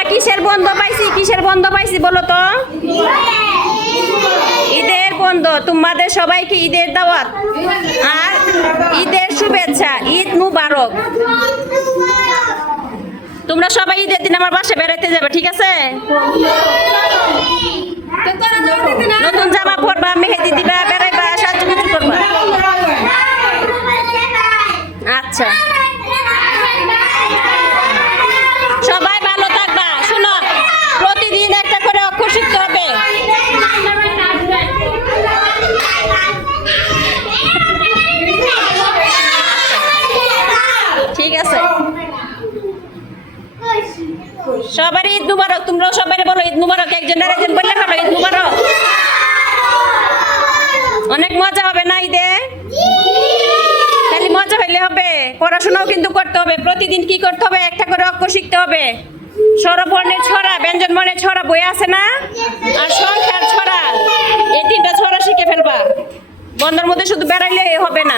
আমরা কিসের বন্ধ পাইছি বলো তো? ঈদের বন্ধ। তোমাদের সবাইকে ঈদের দাওয়াত আর ঈদের শুভেচ্ছা। ঈদ মুবারক। তোমরা সবাই ঈদের দিন আমার বাসায় বেড়াতে যাবে, ঠিক আছে? নতুন জামা পরবা, মেহেদি দিবা, বেড়াইবা, সাজুগুজু করবা। আচ্ছা, সবাই ভালো থাকবা। শোনো, প্রতিদিন একটা করে অক্ষর শিখতে হবে। ঠিক আছে, সবার ঈদ মুবারক। তোমরাও সবাই বলো ঈদ মুবারক। একজন বললে ভালো ঈদ মুবারক। অনেক মজা হবে না ঈদে? খালি মজা হইলে হবে, পড়াশোনাও কিন্তু করতে হবে। প্রতিদিন কি করতে হবে? একটা করে অক্ষর শিখতে হবে। স্বরবর্ণের ছড়া, ব্যঞ্জন বর্ণের ছড়া বই আছে না? আর সংখ্যার ছড়া, এই 3টা ছড়া শিখে ফেলবা। বন্ধের মধ্যে শুধু বেড়াইলে হবে না।